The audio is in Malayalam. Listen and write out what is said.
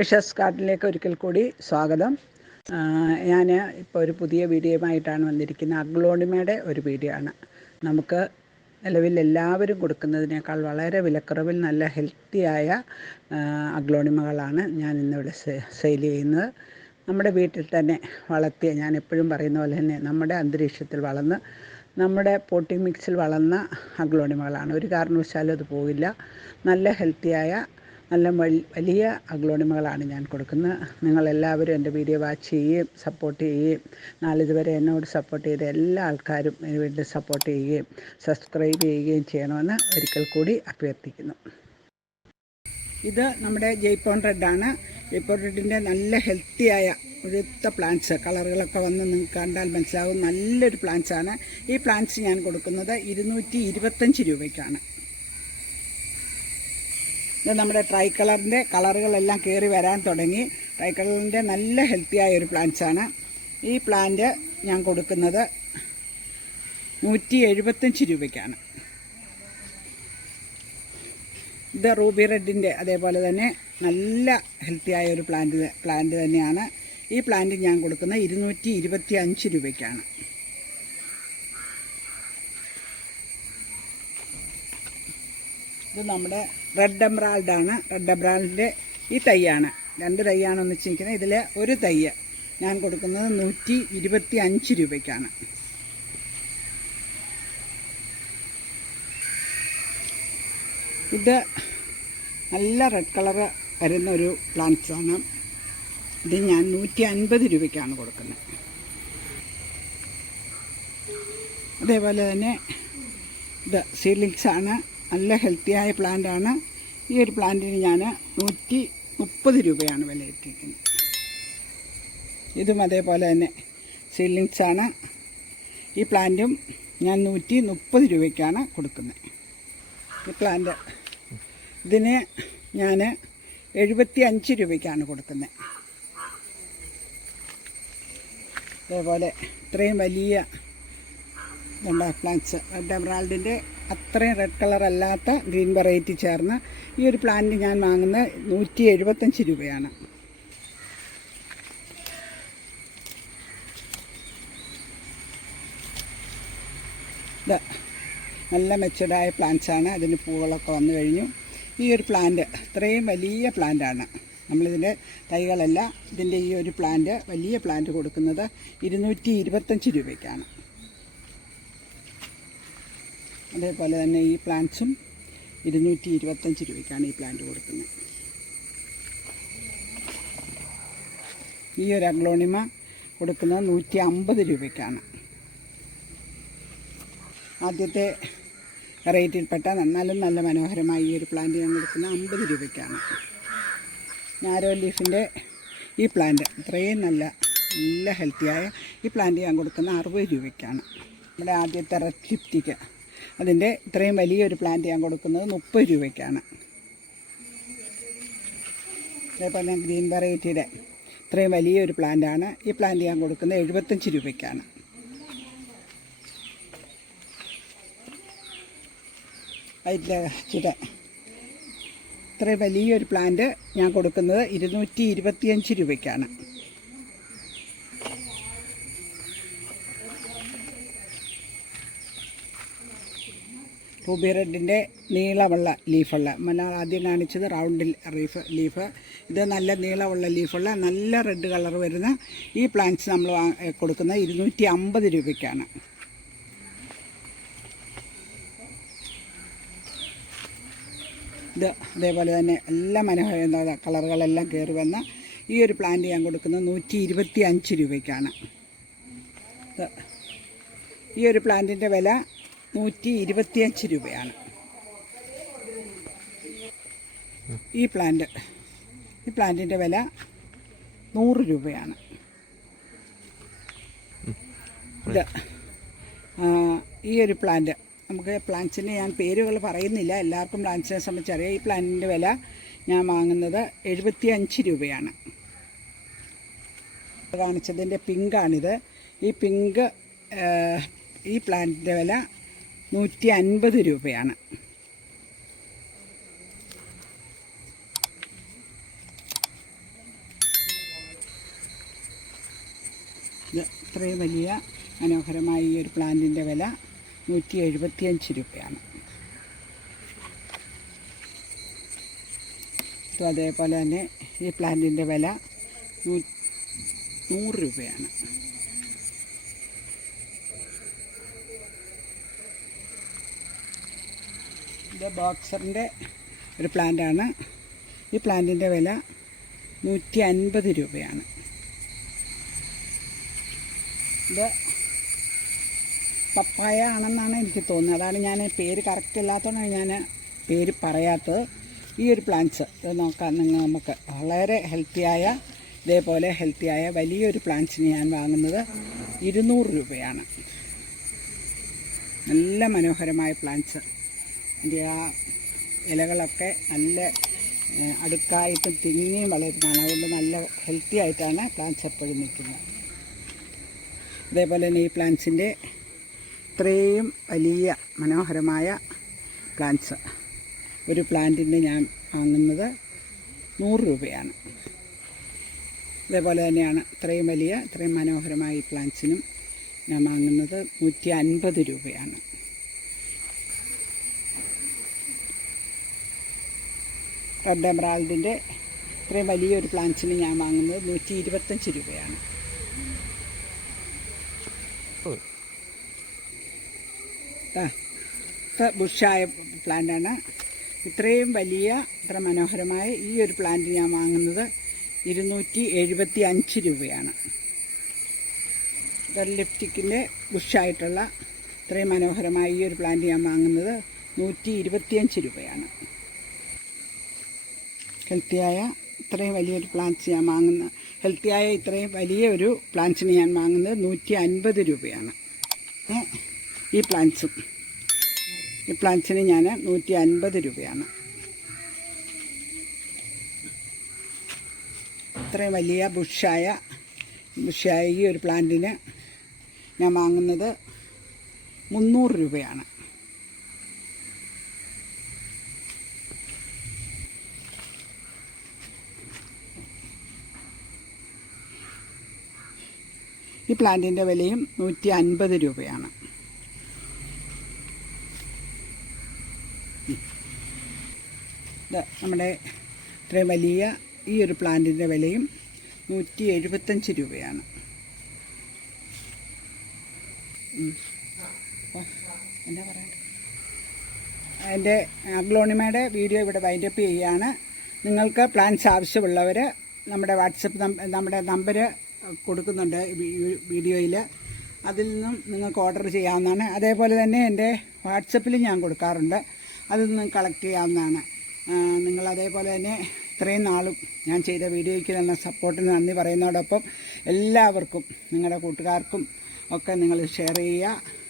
ഐഷസ് ഗാർഡനിലേക്ക് ഒരിക്കൽ കൂടി സ്വാഗതം. ഞാൻ ഇപ്പോൾ ഒരു പുതിയ വീഡിയോയുമായിട്ടാണ് വന്നിരിക്കുന്നത്. അഗ്ലോണിമയുടെ ഒരു വീഡിയോ ആണ്. നമുക്ക് നിലവിൽ എല്ലാവരും കൊടുക്കുന്നതിനേക്കാൾ വളരെ വിലക്കുറവിൽ നല്ല ഹെൽത്തിയായ അഗ്ലോണിമകളാണ് ഞാൻ ഇന്നിവിടെ സെയിൽ ചെയ്യുന്നത്. നമ്മുടെ വീട്ടിൽ തന്നെ വളർത്തിയ, ഞാൻ എപ്പോഴും പറയുന്ന പോലെ തന്നെ നമ്മുടെ അന്തരീക്ഷത്തിൽ വളർന്ന് നമ്മുടെ പോട്ടിംഗ് മിക്സിൽ വളർന്ന അഗ്ലോണിമകളാണ്. ഒരു കാരണവശാലും അത് പോകില്ല. നല്ല ഹെൽത്തിയായ നല്ല വലിയ അഗ്ലോണിമകളാണ് ഞാൻ കൊടുക്കുന്നത്. നിങ്ങളെല്ലാവരും എൻ്റെ വീഡിയോ വാച്ച് ചെയ്യുകയും സപ്പോർട്ട് ചെയ്യുകയും നാളിതുവരെ എന്നോട് സപ്പോർട്ട് ചെയ്ത എല്ലാ ആൾക്കാരും വീണ്ടും സപ്പോർട്ട് ചെയ്യുകയും സബ്സ്ക്രൈബ് ചെയ്യുകയും ചെയ്യണമെന്ന് ഒരിക്കൽ കൂടി അഭ്യർത്ഥിക്കുന്നു. ഇത് നമ്മുടെ ജയ്പോൺ റെഡാണ്. ജയ്പോൺ റെഡിൻ്റെ നല്ല ഹെൽത്തിയായ ഒഴുത്ത പ്ലാന്റ്സ്, കളറുകളൊക്കെ വന്ന് നിങ്ങൾക്ക് കണ്ടാൽ മനസ്സിലാവും. നല്ലൊരു പ്ലാന്റ്സാണ്. ഈ പ്ലാന്റ്സ് ഞാൻ കൊടുക്കുന്നത് 225 രൂപയ്ക്കാണ്. ഇത് നമ്മുടെ ട്രൈ കളറിൻ്റെ കളറുകളെല്ലാം കയറി വരാൻ തുടങ്ങി. ട്രൈ കളറിൻ്റെ നല്ല ഹെൽത്തിയായ ഒരു പ്ലാന്റ്സാണ്. ഈ പ്ലാന്റ് ഞാൻ കൊടുക്കുന്നത് 175 രൂപയ്ക്കാണ്. ഇത് റൂബി റെഡിൻ്റെ അതേപോലെ തന്നെ നല്ല ഹെൽത്തിയായ ഒരു പ്ലാന്റ് തന്നെയാണ്. ഈ പ്ലാന്റ് ഞാൻ കൊടുക്കുന്നത് 225 രൂപയ്ക്കാണ്. ഇത് നമ്മുടെ റെഡ് എമറാൾഡാണ്. റെഡ് എമറാൾഡിൻ്റെ ഈ തൈയാണ്. 2 തൈയാണ് ഒന്നിച്ചിരിക്കുന്നത്. ഇതിൽ ഒരു തൈ ഞാൻ കൊടുക്കുന്നത് 125 രൂപയ്ക്കാണ്. ഇത് നല്ല റെഡ് കളറ് വരുന്ന ഒരു പ്ലാന്റ്സാണ്. ഇത് ഞാൻ 150 രൂപയ്ക്കാണ് കൊടുക്കുന്നത്. അതേപോലെ തന്നെ ഇത് സീഡ്ലിങ്സാണ്. നല്ല ഹെൽത്തിയായ പ്ലാന്റാണ്. ഈ ഒരു പ്ലാന്റിന് ഞാൻ 130 രൂപയാണ് വില ഇട്ടിരിക്കുന്നത്. ഇതും അതേപോലെ തന്നെ സീഡ്ലിങ്സാണ്. ഈ പ്ലാന്റും ഞാൻ 130 രൂപയ്ക്കാണ് കൊടുക്കുന്നത്. ഈ പ്ലാന്റ് ഇതിന് ഞാൻ 75 രൂപയ്ക്കാണ് കൊടുക്കുന്നത്. അതേപോലെ ഇത്രയും വലിയ പ്ലാന്റ്സ് റെഡ് എമറാൾഡിൻ്റെ അത്രയും റെഡ് കളർ അല്ലാത്ത ഗ്രീൻ വെറൈറ്റി ചേർന്ന് ഈ ഒരു പ്ലാന്റ് ഞാൻ വാങ്ങുന്നത് 175 രൂപയാണ്. ഇത് നല്ല മെച്ചൂർഡായ പ്ലാന്റ്സാണ്. അതിന് പൂവുകളൊക്കെ വന്നു കഴിഞ്ഞു. ഈ ഒരു പ്ലാന്റ് ഇത്രയും വലിയ പ്ലാന്റാണ്. നമ്മളിതിൻ്റെ തൈകളല്ല, ഇതിൻ്റെ ഈ ഒരു പ്ലാന്റ് വലിയ പ്ലാന്റ് കൊടുക്കുന്നത് 225 രൂപയ്ക്കാണ്. അതേപോലെ തന്നെ ഈ പ്ലാന്റ്സും 225 രൂപയ്ക്കാണ് ഈ പ്ലാന്റ് കൊടുക്കുന്നത്. ഈ ഒരു അഗ്ലോണിമ കൊടുക്കുന്നത് 150 രൂപയ്ക്കാണ്. ആദ്യത്തെ വെറൈറ്റിയിൽപ്പെട്ട എന്നാലും നല്ല മനോഹരമായി ഈ ഒരു പ്ലാന്റ് ഞാൻ കൊടുക്കുന്നത് 50 രൂപയ്ക്കാണ്. നാരോ ലീഫിൻ്റെ ഈ പ്ലാന്റ് ഇത്രയും നല്ല ഹെൽത്തിയായ ഈ പ്ലാന്റ് ഞാൻ കൊടുക്കുന്നത് 60 രൂപയ്ക്കാണ്. നമ്മുടെ ആദ്യത്തെ റെഡ് ലിപ്റ്റിക്ക് അതിൻ്റെ ഇത്രയും വലിയൊരു പ്ലാന്റ് ഞാൻ കൊടുക്കുന്നത് 30 രൂപയ്ക്കാണ്. അതേപോലെ ഗ്രീൻ വെറൈറ്റിയുടെ ഇത്രയും വലിയൊരു പ്ലാന്റാണ്. ഈ പ്ലാന്റ് ഞാൻ കൊടുക്കുന്നത് 75 രൂപയ്ക്കാണ്. വൈറ്റ് ഇത്രയും വലിയൊരു പ്ലാന്റ് ഞാൻ കൊടുക്കുന്നത് 225 രൂപയ്ക്കാണ്. റൂബി റെഡിൻ്റെ നീളമുള്ള ലീഫുള്ള, ആദ്യം കാണിച്ചത് റൗണ്ട് ലീഫ്. ഇത് നല്ല നീളമുള്ള ലീഫുള്ള നല്ല റെഡ് കളർ വരുന്ന ഈ പ്ലാന്റ്സ് നമ്മൾ കൊടുക്കുന്നത് 250 രൂപയ്ക്കാണ്. ഇത് അതേപോലെ തന്നെ എല്ലാ മനോഹര കളറുകളെല്ലാം കയറി വന്ന ഈ ഒരു പ്ലാന്റ് ഞാൻ കൊടുക്കുന്നത് 125 രൂപയ്ക്കാണ്. ഈ ഒരു പ്ലാന്റിൻ്റെ വില 125 രൂപയാണ്. ഈ പ്ലാന്റിൻ്റെ വില 100 രൂപയാണ്. ഇത് ഈ ഒരു പ്ലാന്റ് നമുക്ക് പ്ലാന്റ്സിന് ഞാൻ പേരുകൾ പറയുന്നില്ല, എല്ലാവർക്കും പ്ലാന്റ്സിനെ സംബന്ധിച്ചറിയാം. ഈ പ്ലാന്റിൻ്റെ വില ഞാൻ വാങ്ങുന്നത് 75 രൂപയാണ്. കാണിച്ചതിൻ്റെ പിങ്കാണിത്. ഈ പിങ്ക് ഈ പ്ലാന്റിൻ്റെ വില 150 രൂപയാണ്. ഇത് ഇത്രയും വലിയ മനോഹരമായ ഈ ഒരു പ്ലാന്റിൻ്റെ വില 175 രൂപയാണ്. ഇതും അതേപോലെ തന്നെ ഈ പ്ലാന്റിൻ്റെ വില 100 രൂപയാണ്. ഇത് ബോക്സറിൻ്റെ ഒരു പ്ലാന്റാണ്. ഈ പ്ലാന്റിൻ്റെ വില 150 രൂപയാണ്. ഇത് പപ്പായ ആണെന്നാണ് എനിക്ക് തോന്നുന്നത്. അതാണ് ഞാൻ പേര് കറക്റ്റ് അല്ലാത്തതുകൊണ്ടാണ് ഞാൻ പേര് പറയാത്തത്. ഈ ഒരു പ്ലാന്റ്സ് ഇത് നോക്കാം നമുക്ക് വളരെ ഹെൽത്തിയായ, ഇതേപോലെ ഹെൽത്തിയായ വലിയൊരു പ്ലാന്റ്സിന് ഞാൻ വാങ്ങുന്നത് 200 രൂപയാണ്. നല്ല മനോഹരമായ പ്ലാന്റ്സ്. ഇതിൻ്റെ ആ ഇലകളൊക്കെ നല്ല അടുക്കായിട്ടും തിങ്ങിയും വളരുന്നതാണ്. അതുകൊണ്ട് നല്ല ഹെൽത്തി ആയിട്ടാണ് പ്ലാന്റ്സ് എപ്പോഴും നിൽക്കുന്നത്. അതേപോലെ തന്നെ ഈ പ്ലാന്റ്സിൻ്റെ ഇത്രയും വലിയ മനോഹരമായ പ്ലാന്റ്സ് ഒരു പ്ലാന്റിന് ഞാൻ വാങ്ങുന്നത് 100 രൂപയാണ്. അതേപോലെ തന്നെയാണ് ഇത്രയും വലിയ, ഇത്രയും മനോഹരമായ ഈ പ്ലാന്റ്സിനും ഞാൻ വാങ്ങുന്നത് 150 രൂപയാണ്. റെഡ് എമറാൾഡിൻ്റെ ഇത്രയും വലിയൊരു പ്ലാന്റ്സിന് ഞാൻ വാങ്ങുന്നത് 125 രൂപയാണ്. ബുഷായ പ്ലാന്റാണ്. ഇത്രയും വലിയ, ഇത്ര മനോഹരമായ ഈ ഒരു പ്ലാന്റ് ഞാൻ വാങ്ങുന്നത് 275 രൂപയാണ്. ലിപ്റ്റിക്കിൻ്റെ ബുഷായിട്ടുള്ള ഇത്രയും മനോഹരമായ ഈ ഒരു പ്ലാന്റ് ഞാൻ വാങ്ങുന്നത് 125 രൂപയാണ്. ഹെൽത്തിയായ ഇത്രയും വലിയൊരു പ്ലാന്റ്സ് ഞാൻ വാങ്ങുന്ന, ഹെൽത്തിയായ ഇത്രയും വലിയ ഒരു പ്ലാന്റ്സിന് ഞാൻ വാങ്ങുന്നത് 150 രൂപയാണ്. ഈ പ്ലാന്റ്സിന് ഞാൻ 150 രൂപയാണ്. ഇത്രയും വലിയ ബുഷായ ഈ ഒരു പ്ലാന്റിന് ഞാൻ വാങ്ങുന്നത് 300 രൂപയാണ്. ഈ പ്ലാന്റിൻ്റെ വിലയും 150 രൂപയാണ്. ഇത് നമ്മുടെ ഇത്രയും വലിയ ഈ ഒരു പ്ലാന്റിൻ്റെ വിലയും 175 രൂപയാണ്. എന്താ പറയുക, എൻ്റെ അഗ്ലോണിമയുടെ വീഡിയോ ഇവിടെ വൈൻഡപ്പ് ചെയ്യുകയാണ്. നിങ്ങൾക്ക് പ്ലാന്റ്സ് ആവശ്യമുള്ളവർ നമ്മുടെ നമ്മുടെ നമ്പർ കൊടുക്കുന്നുണ്ട് വീഡിയോയിൽ. അതിൽ നിന്നും നിങ്ങൾക്ക് ഓർഡർ ചെയ്യാവുന്നതാണ്. അതേപോലെ തന്നെ എൻ്റെ വാട്സപ്പിൽ ഞാൻ കൊടുക്കാറുണ്ട്. അതിൽ നിന്നും കളക്ട് ചെയ്യാവുന്നതാണ്. നിങ്ങൾ അതേപോലെ തന്നെ ഇത്രയും നാളും ഞാൻ ചെയ്ത വീഡിയോയ്ക്ക് തന്ന സപ്പോർട്ടിന് നന്ദി പറയുന്നതോടൊപ്പം എല്ലാവർക്കും, നിങ്ങളുടെ കൂട്ടുകാർക്കും ഒക്കെ നിങ്ങൾ ഷെയർ ചെയ്യുക.